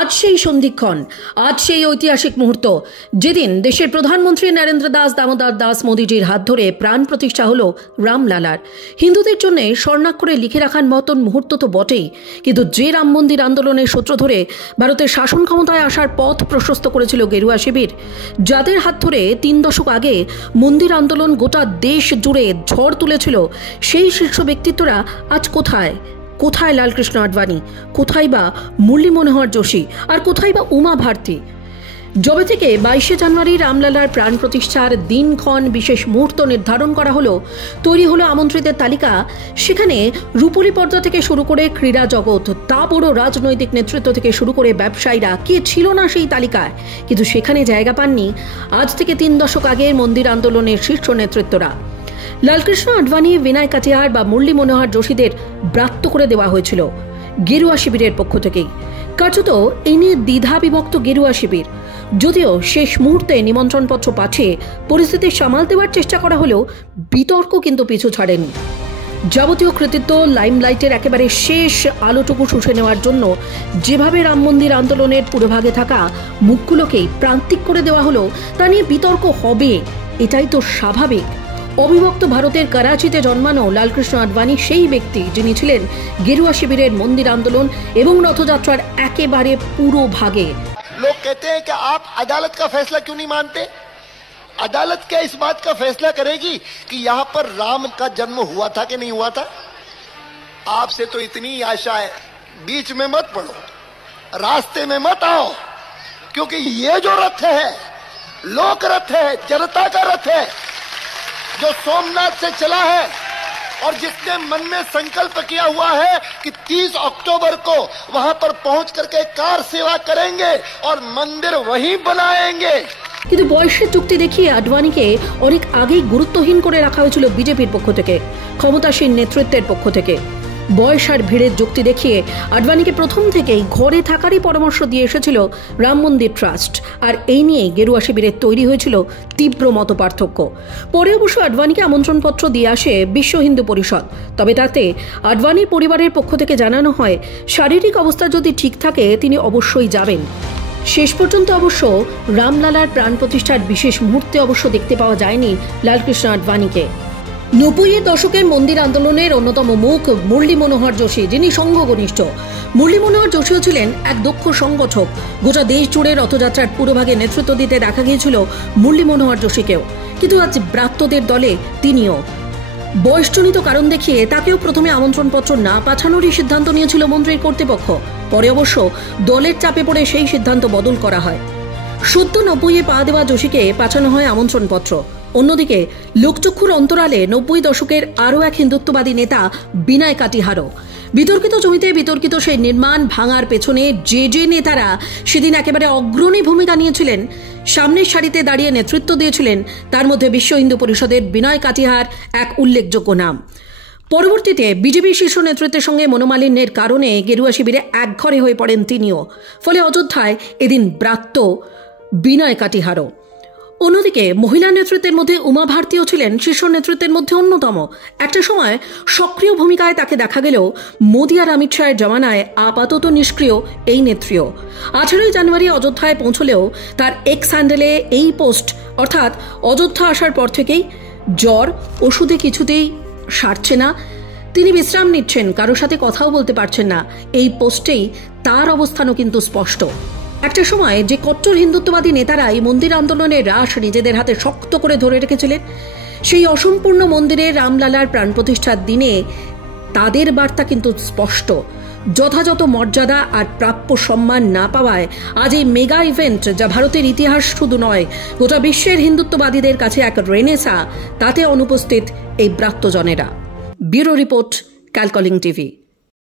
আজ সেই সন্ধিক্ষণ, আজ সেই ঐতিহাসিক মুহূর্ত যেদিন দেশের প্রধানমন্ত্রী নরেন্দ্র দামোদর দাস মোদীজির হাত ধরে প্রাণ প্রতিষ্ঠা হলো রামলালার। হিন্দুদের জন্য স্বর্ণাক্ষরে লিখে রাখার মতন মুহূর্ত তো বটেই, কিন্তু যে রাম মন্দির আন্দোলনের সূত্র ধরে ভারতের শাসন ক্ষমতায় আসার পথ প্রশস্ত করেছিল গেরুয়া শিবির, যাদের হাত ধরে 3 দশক আগে মন্দির আন্দোলন গোটা দেশ জুড়ে ঝড় তুলেছিল, সেই শীর্ষ ব্যক্তিত্বরা আজ কোথায়? কোথায় লালকৃষ্ণ আডবাণী, কোথায় বা মুরলী মনোহর যোশী, আর কোথায় বা উমা ভারতী? যবে থেকে 22শে জানুয়ারি রামলালার প্রাণ প্রতিষ্ঠার দিনক্ষণ বিশেষ মুহূর্ত নির্ধারণ করা হলো, তৈরি হলো আমন্ত্রিতের তালিকা। সেখানে রূপলী পর্দা থেকে শুরু করে ক্রীড়া জগৎ, তা বড় রাজনৈতিক নেতৃত্ব থেকে শুরু করে ব্যবসায়ীরা, কে ছিল না সেই তালিকায়? কিন্তু সেখানে জায়গা পাননি আজ থেকে 3 দশক আগের মন্দির আন্দোলনের শীর্ষ নেতৃত্বরা। লালকৃষ্ণ আডবাণী, বিনয় কাটিয়ার বা মুরলী মনোহর যোশীদের ব্রাত্য করে দেওয়া হয়েছিল গেরুয়া শিবিরের পক্ষ থেকেই। কার্যত এই নিয়ে দ্বিধা বিভক্ত গেরুয়া শিবির। যদিও শেষ মুহূর্তে নিমন্ত্রণপত্র পাঠিয়ে পরিস্থিতি সামাল দেওয়ার চেষ্টা করা হলেও বিতর্ক কিন্তু পিছু ছাড়েনি। যাবতীয় কৃতিত্ব লাইমলাইটের একেবারে শেষ আলোটুকু শুষে নেওয়ার জন্য যেভাবে রাম মন্দির আন্দোলনের পুরোভাগে থাকা মুখগুলোকেই প্রান্তিক করে দেওয়া হলো, তা নিয়ে বিতর্ক হবে, এটাই তো স্বাভাবিক। অবিভক্ত ভারতের করাচিতে জন্মানো লালকৃষ্ণ আডবাণী সেই ব্যক্তি যিনি ছিলেন গেরুয়া শিবিরের মন্দির আন্দোলন এবং রথযাত্রার একেবারে পুরো ভাগে। लोग कहते हैं कि आप अदालत का फैसला क्यों नहीं मानते? अदालत क्या इस बात का फैसला करेगी कि यहां पर राम का जन्म हुआ था कि नहीं हुआ था? आपसे तो इतनी आशा है, बीच में मत पड़ो, रास्ते में मत आओ, क्योंकि ये जो रथ है लोक रथ है, जनता का रथ है, जो सोमनाथ से चला है और जिसने मन में संकल्प किया हुआ है कि 30 अक्टूबर को वहां पर पहुंच करके कार सेवा करेंगे और मंदिर वहीं बनाएंगे। কিন্তু বয়সের যুক্তি দেখিয়ে আডবাণীকে অনেক আগেই গুরুত্বহীন করে রাখা হয়েছিল বিজেপির পক্ষ থেকে, ক্ষমতাসীন নেতৃত্বের পক্ষ থেকে। বয়স আর ভিড়ের যুক্তি দেখিয়ে আডবাণীকে প্রথম থেকেই ঘরে থাকারই পরামর্শ দিয়ে এসেছিল রাম মন্দির ট্রাস্ট, আর এই নিয়ে গেরুয়া শিবিরের তৈরি হয়েছিল তীব্র মতপার্থক্য। পরে অবশ্য আডবাণীকে আমন্ত্রণপত্র দিয়ে আসে বিশ্ব হিন্দু পরিষদ, তবে তাতে আডবাণীর পরিবারের পক্ষ থেকে জানানো হয় শারীরিক অবস্থা যদি ঠিক থাকে তিনি অবশ্যই যাবেন। শেষ পর্যন্ত অবশ্য রামলালার প্রাণ প্রতিষ্ঠার বিশেষ মুহূর্তে অবশ্য দেখতে পাওয়া যায়নি লালকৃষ্ণ আডবাণীকে। 90-এর দশকের মন্দির আন্দোলনের অন্যতম মুখ মুরলী মনোহর যোশী, যিনি সংঘঘনিষ্ঠ। মুরলী মনোহর যোশীও ছিলেন এক দক্ষ সংগঠক। গোটা দেশ জুড়ে রথযাত্রার পুরোভাগে নেতৃত্ব দিতে দেখা গিয়েছিল মুরলী মনোহর যোশীকেও, কিন্তু আজ ব্রাত্যদের দলে তিনিও। বয়সজনিত কারণ দেখিয়ে তাকেও প্রথমে আমন্ত্রণপত্র না পাঠানোরই সিদ্ধান্ত নিয়েছিল মন্দির কর্তৃপক্ষ। পরে অবশ্য দলের চাপে পড়ে সেই সিদ্ধান্ত বদল করা হয়। সদ্য 90-এ পা দেওয়া যোশীকে পাঠানো হয় আমন্ত্রণপত্র। অন্যদিকে লোকচক্ষুর অন্তরালে 90 দশকের আরও এক হিন্দুত্ববাদী নেতা বিনয় কাটিহারও। বিতর্কিত জমিতে বিতর্কিত সেই নির্মাণ ভাঙার পেছনে যে নেতারা সেদিন একেবারে অগ্রণী ভূমিকা নিয়েছিলেন, সামনের সারিতে দাঁড়িয়ে নেতৃত্ব দিয়েছিলেন, তার মধ্যে বিশ্ব হিন্দু পরিষদের বিনয় কাটিহার এক উল্লেখযোগ্য নাম। পরবর্তীতে বিজেপি শীর্ষ নেতৃত্বের সঙ্গে মনোমালিন্যের কারণে গেরুয়া শিবিরে একঘরে হয়ে পড়েন তিনিও। ফলে অযোধ্যায় এদিন ব্রাত্য বিনয় কাটিহারও। অন্যদিকে মহিলা নেতৃত্বের মধ্যে উমা ভারতীও ছিলেন শীর্ষ নেতৃত্বের মধ্যে অন্যতম। একটা সময় সক্রিয় ভূমিকায় তাকে দেখা গেলেও মোদী আর অমিত শাহের জমানায় আপাতত নিষ্ক্রিয় এই নেত্রীও। 18ই জানুয়ারি অযোধ্যায় পৌঁছলেও তার এক্স হ্যান্ডেলে এই পোস্ট, অর্থাৎ অযোধ্যা আসার পর থেকেই জ্বর, ওষুধে কিছুতেই সারছে না, তিনি বিশ্রাম নিচ্ছেন, কারোর সাথে কথাও বলতে পারছেন না, এই পোস্টেই তার অবস্থানও কিন্তু স্পষ্ট। একটা সময় যে কট্টর হিন্দুত্ববাদী নেতারাই মন্দির আন্দোলনের রাশ নিজেদের হাতে শক্ত করে ধরে রেখেছিলেন, সেই অসম্পূর্ণ মন্দিরে রামলালার প্রাণ প্রতিষ্ঠার দিনে তাদের বার্তা কিন্তু স্পষ্ট। যথাযথ মর্যাদা আর প্রাপ্য সম্মান না পাওয়ায় আজ এই মেগা ইভেন্ট, যা ভারতের ইতিহাস শুধু নয় গোটা বিশ্বের হিন্দুত্ববাদীদের কাছে এক রেনেসা, তাতে অনুপস্থিত এই ব্রাত্যজনেরা। ব্যুরো রিপোর্ট, ক্যালকলিং টিভি।